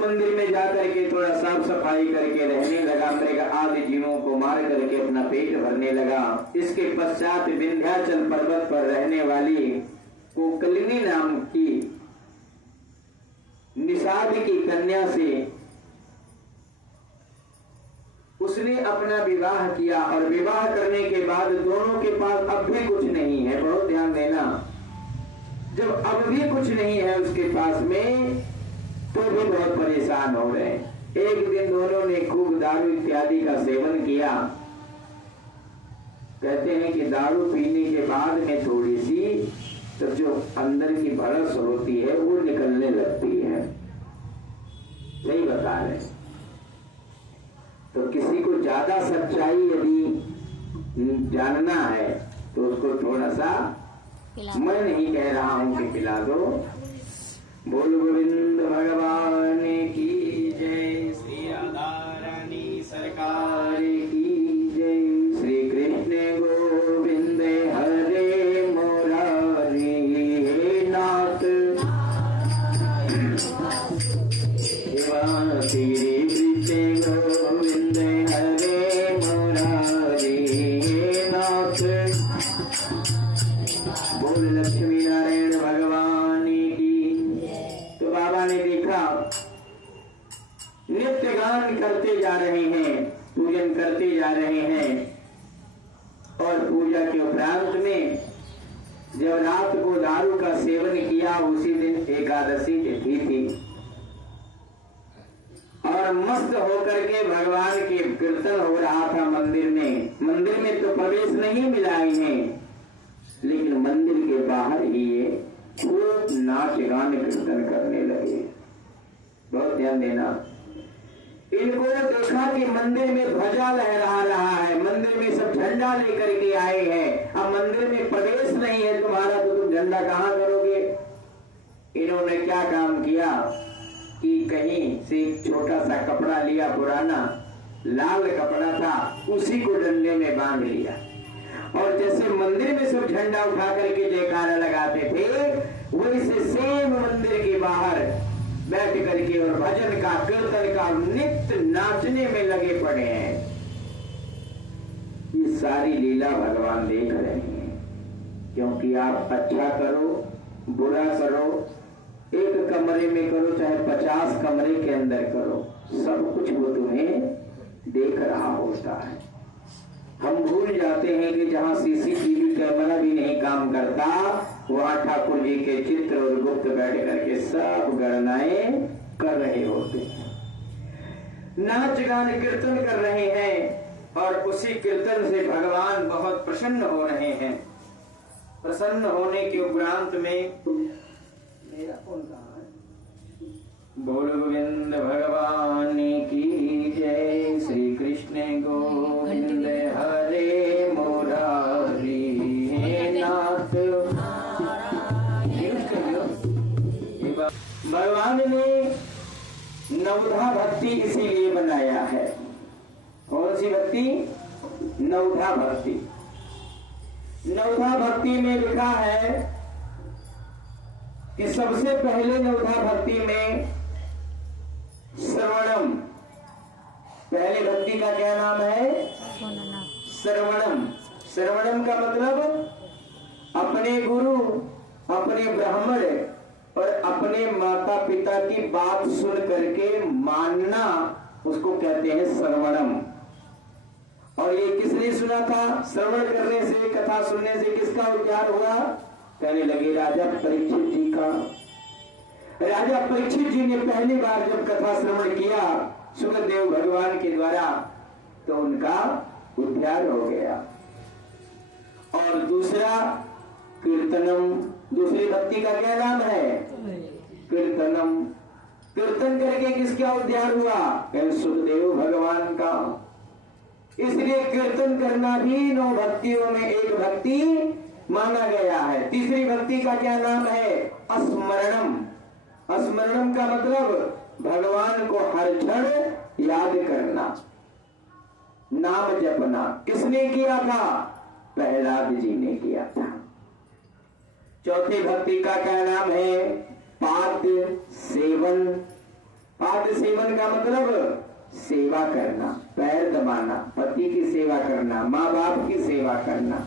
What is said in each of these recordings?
मंदिर में जाकर के थोड़ा साफ सफाई करके रहने लगा, मृग आदि जीवों को मार करके अपना पेट भरने लगा। इसके पश्चात विंध्याचल पर्वत पर रहने वाली कोकलिनी नाम की निषाद की कन्या से उसने अपना विवाह किया। और विवाह करने के बाद दोनों के पास अब भी कुछ नहीं है, बहुत ध्यान देना। जब अब भी कुछ नहीं है उसके पास में, तो भी बहुत परेशान हो रहे हैं। एक दिन दोनों ने खूब दारू इत्यादि का सेवन किया। कहते हैं कि दारू पीने के बाद में थोड़ी सी तो जो अंदर की भड़स होती है वो निकलने लगती है। सही बता रहे। तो किसी को ज्यादा सच्चाई यदि जानना है तो उसको थोड़ा सा, मैं नहीं कह रहा हूं कि पिला दो। बोल गोविंद भगवान की जय, श्री राधा रानी सरकार की जय। श्री कृष्ण गोविंद हरे मुरारी नाथ, श्री कृष्ण गोविंद हरे मुरारी नाथ। बोल लक्ष्मी नारायण भगवान की। तो बाबा ने देखा नित्य गान करते जा रहे हैं, पूजन करते जा रहे हैं। और पूजा के उपरांत में जब रात को दारू का सेवन किया, उसी दिन एकादशी तिथि थी। और मस्त होकर के भगवान के कीर्तन हो रहा था मंदिर में। मंदिर में तो प्रवेश नहीं मिला इन्हें, लेकिन मंदिर के बाहर ही ये खूब नाच गान कीर्तन करने लगे। बहुत ध्यान देना। इनको देखा कि मंदिर में ध्वजा लहरा रहा है, मंदिर में सब झंडा लेकर के आए हैं। अब मंदिर में प्रवेश नहीं है तुम्हारा, तो तुम झंडा कहां करोगे। इन्होंने क्या काम किया कि कहीं से एक छोटा सा कपड़ा लिया, पुराना लाल कपड़ा था, उसी को डंडे में बांध लिया। और जैसे मंदिर में सब झंडा उठा करके जयकारा लगाते थे, वैसे सेम मंदिर के बाहर बैठ करके और भजन का, कीर्तन का, नित्य नाचने में लगे पड़े हैं। ये सारी लीला भगवान देख रहे हैं। क्योंकि आप अच्छा करो बुरा करो, एक कमरे में करो चाहे 50 कमरे के अंदर करो, सब कुछ वो तुम्हें देख रहा होता है। हम भूल जाते हैं कि जहाँ सीसीटीवी कैमरा भी नहीं काम करता, वहाँ ठाकुर जी के चित्र और गुप्त बैठ करके सब गणनाएं कर रहे होते हैं। नाच गान कीर्तन कर रहे हैं और उसी कीर्तन से भगवान बहुत प्रसन्न हो रहे हैं। प्रसन्न होने के उपरांत में मेरा कौन कहा है। बोल गोविंद भगवान की जय। श्री कृष्ण गोविंद हरे मुरारी नाथ। भगवान ने नवधा भक्ति इसीलिए बनाया है। कौन सी भक्ति? नवधा भक्ति। नवधा भक्ति में लिखा है कि सबसे पहले नवधा भक्ति में श्रवणम, पहले भक्ति का क्या नाम है? श्रवणम। श्रवणम का मतलब अपने गुरु, अपने ब्राह्मण और अपने माता पिता की बात सुन करके मानना, उसको कहते हैं श्रवणम। और ये किसने सुना था? श्रवण करने से, कथा सुनने से किसका उद्धार हुआ? कहने लगे राजा परीक्षित जी का। राजा परीक्षित जी ने पहली बार जब कथा श्रवण किया सुखदेव भगवान के द्वारा, तो उनका उद्धार हो गया। और दूसरा कीर्तनम, दूसरी भक्ति का क्या नाम है? कीर्तनम। कीर्तन करके किसका उद्धार हुआ? सुखदेव भगवान का। इसलिए कीर्तन करना भी 9 भक्तियों में एक भक्ति माना गया है। तीसरी भक्ति का क्या नाम है? स्मरणम। स्मरणम का मतलब भगवान को हर क्षण याद करना, नाम जपना। किसने किया था? प्रहलाद जी ने किया था। चौथी भक्ति का क्या नाम है? पाद्य सेवन। पाद सेवन का मतलब सेवा करना, पैर दबाना, पति की सेवा करना, माँ बाप की सेवा करना,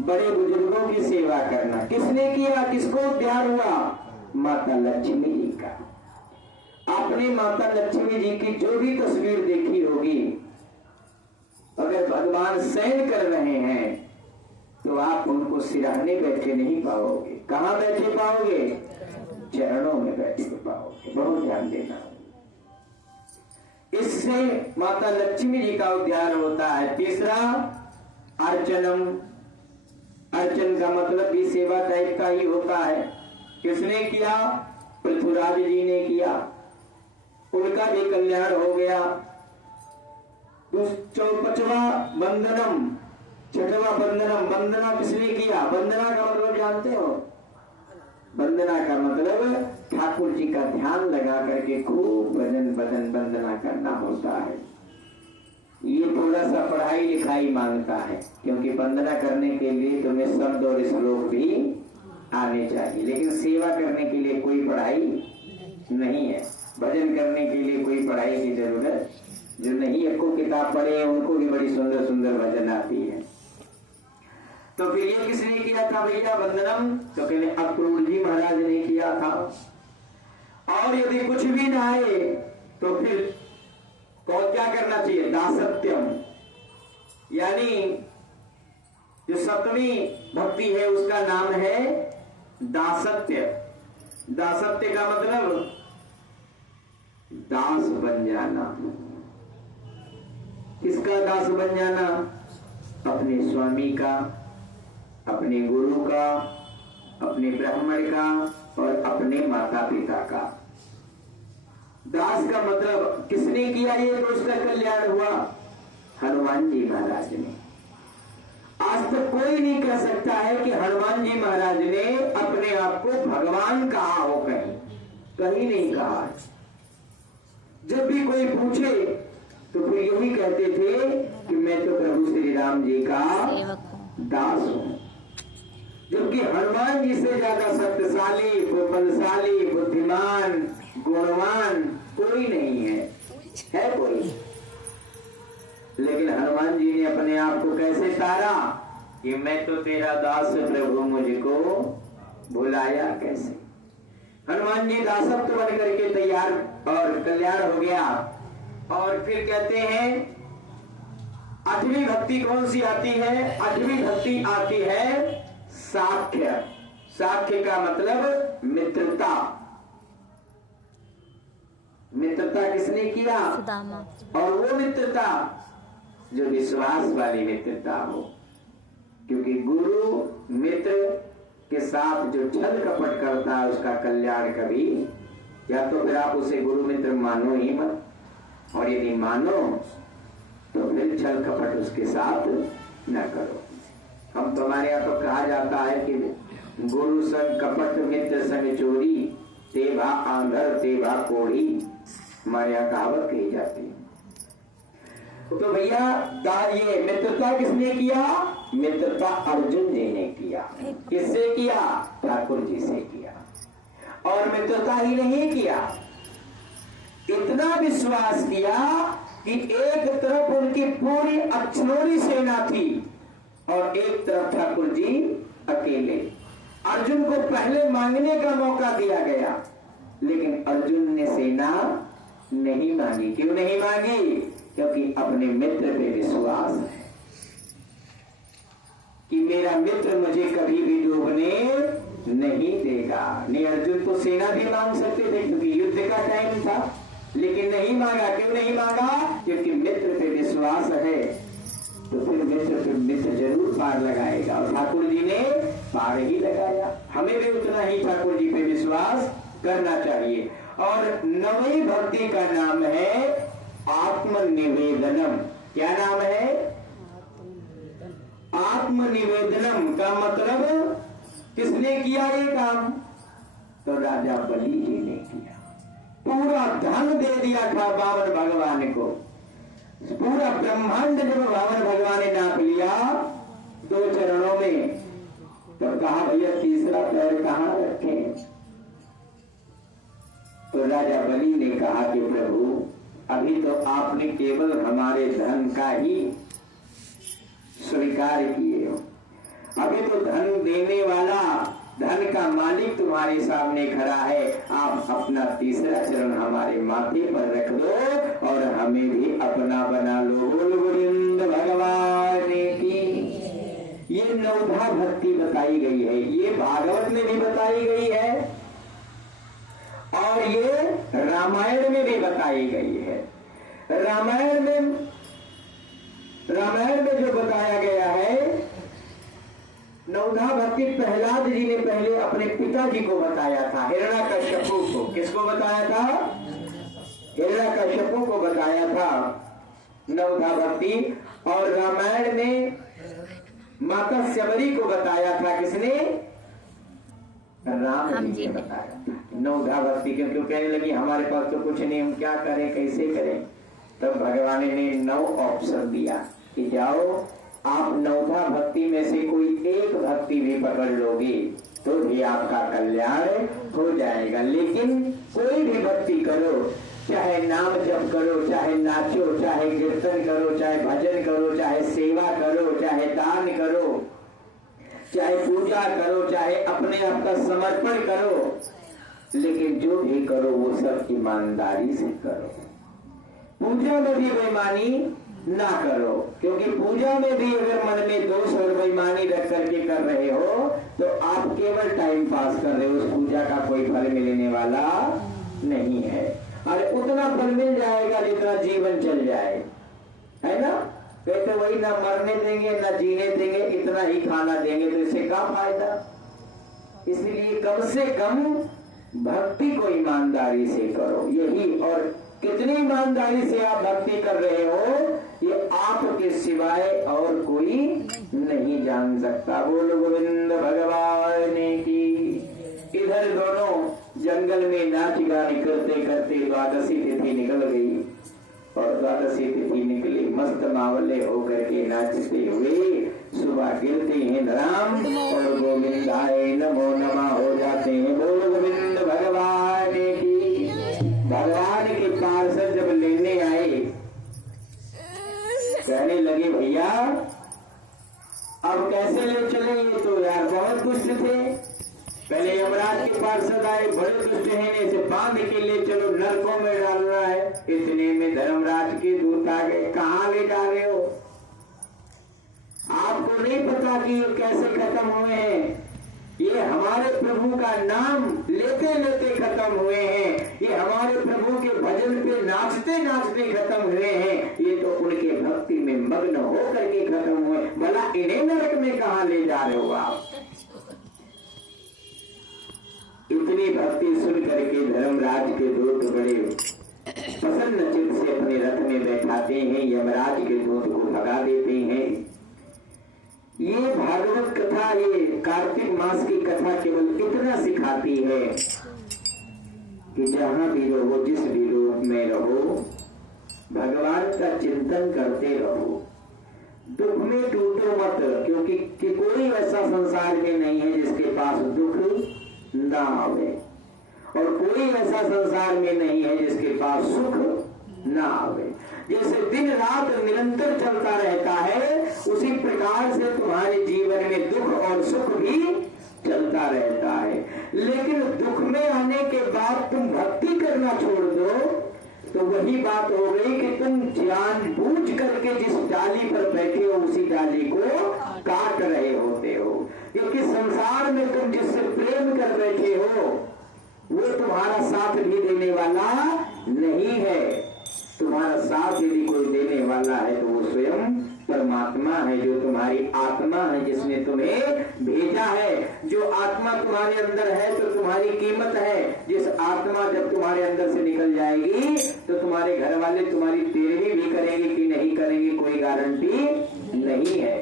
बड़े बुजुर्गों की सेवा करना। किसने किया, किसको उद्धार हुआ? माता लक्ष्मी जी का। आपने माता लक्ष्मी जी की जो भी तस्वीर देखी होगी, अगर भगवान शयन कर रहे हैं तो आप उनको सिरहाने बैठे नहीं पाओगे। कहां बैठे पाओगे? चरणों में बैठे पाओगे। बहुत ध्यान देना। इससे माता लक्ष्मी जी का उद्धार होता है। तीसरा, अर्चनम। अर्चन का मतलब भी सेवा टाइप का ही होता है। किसने किया? पृथ्वीराज जी ने किया, उनका भी कल्याण हो गया। पांचवा वंदनम, छठवा वंदनम। वंदना किसने किया? वंदना का मतलब जानते हो? वंदना का मतलब ठाकुर जी का ध्यान लगा करके खूब भजन भजन वंदना करना होता है। ये थोड़ा सा पढ़ाई लिखाई मांगता है, क्योंकि वंदना करने के लिए तुम्हें शब्द और श्लोक भी आने चाहिए, लेकिन सेवा करने के लिए कोई पढ़ाई नहीं है। भजन करने के लिए कोई पढ़ाई की जरूरत जो नहीं है। को किताब पढ़े उनको भी बड़ी सुंदर सुंदर भजन आती है। तो फिर ये किसने किया था भैया वंदनम? तो कहने अक्रूर जी महाराज ने किया था। और यदि कुछ भी ना आए तो फिर कौन क्या करना चाहिए? दासत्यम, यानी जो सप्तमी भक्ति है उसका नाम है दासत्य। दासत्य का मतलब दास बन जाना। किसका दास बन जाना? अपने स्वामी का, अपने गुरु का, अपने ब्राह्मण का और अपने माता पिता का। दास का मतलब किसने किया ये तो उसका कल्याण हुआ? हनुमान जी महाराज ने। आज तक कोई नहीं कह सकता है कि हनुमान जी महाराज ने अपने आप को भगवान कहा हो, कहीं नहीं कहा। जब भी कोई पूछे तो फिर यही कहते थे कि मैं तो प्रभु श्री राम जी का दास हूं। जबकि हनुमान जी से ज्यादा शक्तिशाली, बलशाली, बुद्धिमान, गुणवान कोई नहीं है कोई? लेकिन हनुमान जी ने अपने आप को कैसे तारा कि मैं तो तेरा दास प्रभु, मुझको बुलाया कैसे? हनुमान जी दासत्व बन करके तैयार और कल्याण हो गया। और फिर कहते हैं आठवीं भक्ति कौन सी आती है? आठवीं भक्ति आती है साख्य। साख्य का मतलब मित्रता। मित्रता किसने किया? और वो मित्रता जो विश्वास वाली मित्रता हो, क्योंकि गुरु मित्र के साथ जो छल कपट करता है उसका कल्याण कभी, या तो फिर आप उसे गुरु मित्र मानो ही मत, और यदि मानो तो फिर छल कपट उसके साथ न करो। हम तुम्हारे यहाँ तो कहा जाता है कि गुरु संग कपट मित्र संग चोरी, तेभा आंधर तेभा कोड़ी, हमारे यहाँ कहावत कही जाती है। तो भैया ये मित्रता किसने किया? मित्रता अर्जुन जी ने किया। किससे किया? ठाकुर जी से किया। और मित्रता ही नहीं किया, इतना विश्वास किया कि एक तरफ उनकी पूरी अक्षरोरी सेना थी और एक तरफ ठाकुर जी अकेले। अर्जुन को पहले मांगने का मौका दिया गया, लेकिन अर्जुन ने सेना नहीं मांगी। क्यों नहीं मांगी? क्योंकि अपने मित्र पे विश्वास है कि मेरा मित्र मुझे कभी भी डूबने नहीं देगा। नहीं, अर्जुन तो सेना भी मांग सकते थे क्योंकि युद्ध का टाइम था, लेकिन नहीं मांगा। क्यों नहीं मांगा? क्योंकि मित्र पे विश्वास है। तो फिर मित्र जरूर पार लगाएगा, और ठाकुर जी ने पार ही लगाया। हमें भी उतना ही ठाकुर जी पे विश्वास करना चाहिए। और नवी भक्ति का नाम है आत्मनिवेदनम। क्या नाम है? आत्मनिवेदनम का मतलब किसने किया ये काम? तो राजा बलि जी ने किया। पूरा धन दे दिया था वामन भगवान को। पूरा ब्रह्मांड जब वामन भगवान ने नाप लिया 2 चरणों में, तो कहा भैया तीसरा पैर कहां रखें? तो तो राजा बलि ने कहा कि प्रभु अभी तो आपने केवल हमारे धन का ही स्वीकार किए हो, अभी तो धन देने वाला, धन का मालिक तुम्हारे सामने खड़ा है। आप अपना तीसरा चरण हमारे माथे पर रख दो और हमें भी अपना बना लो। बोल गोविंद भगवान की। ये नवधा भक्ति बताई गई है, ये भागवत में भी बताई गई है और ये रामायण में भी बताई गई है। रामायण में जो बताया गया है, नवधा भक्ति प्रहलाद जी ने पहले अपने पिताजी को बताया था, हिरण्याकश्यपु को। किसको बताया था? हिरण्याकश्यपु को बताया था नवधा भक्ति। और रामायण में माता शबरी को बताया था। किसने? राम जी ने बताया था नवधा भक्ति। क्योंकि कहने लगी हमारे पास तो कुछ नहीं, हम क्या करें, कैसे करें? तब भगवान ने 9 ऑप्शन दिया कि जाओ आप नवधा भक्ति में से कोई एक भक्ति भी पकड़ लोगे तो भी आपका कल्याण हो जाएगा। लेकिन कोई भी भक्ति करो, चाहे नाम जप करो, चाहे नाचो, चाहे कीर्तन करो, चाहे भजन करो, चाहे सेवा करो, चाहे दान करो, चाहे पूजा करो, चाहे अपने आप का समर्पण करो, लेकिन जो भी करो वो सब ईमानदारी से करो। पूजा में भी बेईमानी ना करो, क्योंकि पूजा में भी अगर मन में दोष और बेईमानी रख करके कर रहे हो तो आप केवल टाइम पास कर रहे हो, उस पूजा का कोई फल मिलने वाला नहीं है। और उतना फल मिल जाएगा जितना जीवन चल जाए, है ना? कहते वही ना मरने देंगे ना जीने देंगे, इतना ही खाना देंगे, तो इससे क्या फायदा? इसलिए कम से कम भक्ति को ईमानदारी से करो। यही, और कितनी ईमानदारी से आप भक्ति कर रहे हो ये आपके सिवाय और कोई नहीं जान सकता। बोलो गोविंद भगवान की। इधर दोनों जंगल में नाच गाने करते करते द्वादशी तिथि निकल गई और द्वादशी तिथि निकली, मस्त मावले होकर के नाचते हुए सुबह गिरते हैं राम और गोविंदाय नमो नमः हो जाते हैं। बोलो गोविंद भगवान की। भगवान के पार्षद जब लेने आए, कहने लगे भैया अब कैसे ले चले? ये तो यार बहुत दुष्ट थे। पहले यमराज के पार्षद आए, बड़े दुष्ट हैं, इसे बांध के ले चलो, नरकों में डालना है। इतने में धर्मराज के दूत आ गए, कहाँ ले जा रहे हो? आपको नहीं पता कि ये कैसे खत्म हुए हैं? ये हमारे प्रभु का नाम लेते लेते खत्म हुए हैं, ये हमारे प्रभु के भजन पे नाचते नाचते खत्म हुए हैं, ये तो उनके भक्ति में मग्न होकर के खत्म हुए। भला इन्हें नरक में कहाँ ले जा रहे हो आप? इतनी भक्ति सुन करके धर्मराज के दूत बड़े प्रसन्न चित्त से अपने रथ में बैठाते हैं, यमराज के दूत को भगा देते हैं। ये भागवत कथा, ये कार्तिक मास की कथा केवल इतना सिखाती है कि जहां भी रहो, जिस भी रूप में रहो, भगवान का चिंतन करते रहो, दुख में टूटो मत। क्योंकि कि कोई ऐसा संसार में नहीं है जिसके पास दुख ना आवे, और कोई ऐसा संसार में नहीं है जिसके पास सुख ना आवे। जैसे दिन रात निरंतर चलता रहता है, उसी प्रकार से तुम्हारे जीवन में दुख और सुख भी चलता रहता है। लेकिन दुख में आने के बाद तुम भक्ति करना छोड़ दो तो वही बात हो गई कि तुम जानबूझ करके जिस डाली पर बैठे हो उसी डाली को काट रहे होते हो। क्योंकि संसार में तुम जिससे प्रेम कर बैठे हो वो तुम्हारा साथ भी देने वाला नहीं है। तुम्हारा साथ यदि कोई देने वाला है तो वो स्वयं परमात्मा है, जो तुम्हारी आत्मा है, जिसने तुम्हें भेजा है। जो आत्मा तुम्हारे अंदर है तो तुम्हारी कीमत है। जिस आत्मा जब तुम्हारे अंदर से निकल जाएगी तो तुम्हारे घर वाले तुम्हारी तेरहवीं भी करेंगे कि नहीं करेंगे, कोई गारंटी नहीं है।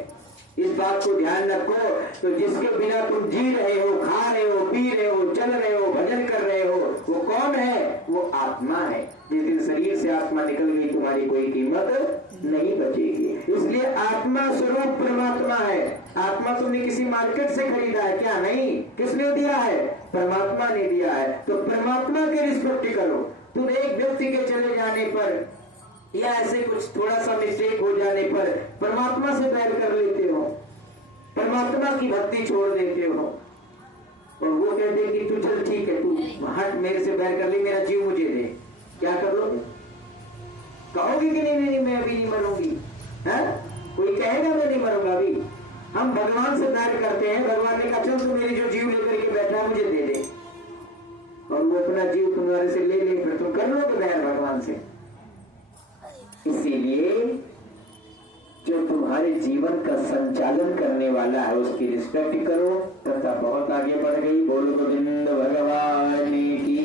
इस बात को ध्यान रखो। तो जिसके बिना तुम जी रहे हो, खा रहे हो, पी रहे हो, चल रहे हो, भजन कर रहे हो, वो कौन है? वो आत्मा है। जिस दिन शरीर से आत्मा निकल गई तुम्हारी कोई कीमत नहीं बचेगी। इसलिए आत्मा स्वरूप परमात्मा है। आत्मा तुमने किसी मार्केट से खरीदा है क्या? नहीं। किसने दिया है? परमात्मा ने दिया है। तो परमात्मा के रिस्पेक्ट करो। तुम एक व्यक्ति के चले जाने पर या ऐसे कुछ थोड़ा सा मिस्टेक हो जाने पर परमात्मा से बैर कर लेते हो, परमात्मा की भक्ति छोड़ देते हो, और वो कहते हैं कि तू चल ठीक है, तू हट, मेरे से बैर कर ली, मेरा जीव मुझे दे। क्या करोगे? कहोगे कि नहीं नहीं मैं अभी नहीं मरूंगी? है कोई कहेगा मैं नहीं मरूंगा अभी? हम भगवान से बैर करते हैं। भगवान ने कहा चल तू मेरी जो जीव लेकर के बैठा मुझे दे दे, और वो अपना जीव तुम्हारे से ले ले, फिर तुम कर लो बैर भगवान से। इसीलिए जो तुम्हारे जीवन का संचालन करने वाला है उसकी रिस्पेक्ट करो। तथा बहुत आगे बढ़ गई। बोलो गोविंद भगवान की।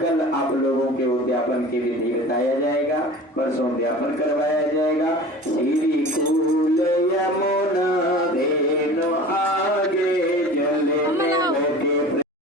कल आप लोगों के उद्यापन के विधि बताया जाएगा, परसों उद्यापन करवाया जाएगा। श्री कूल यमुना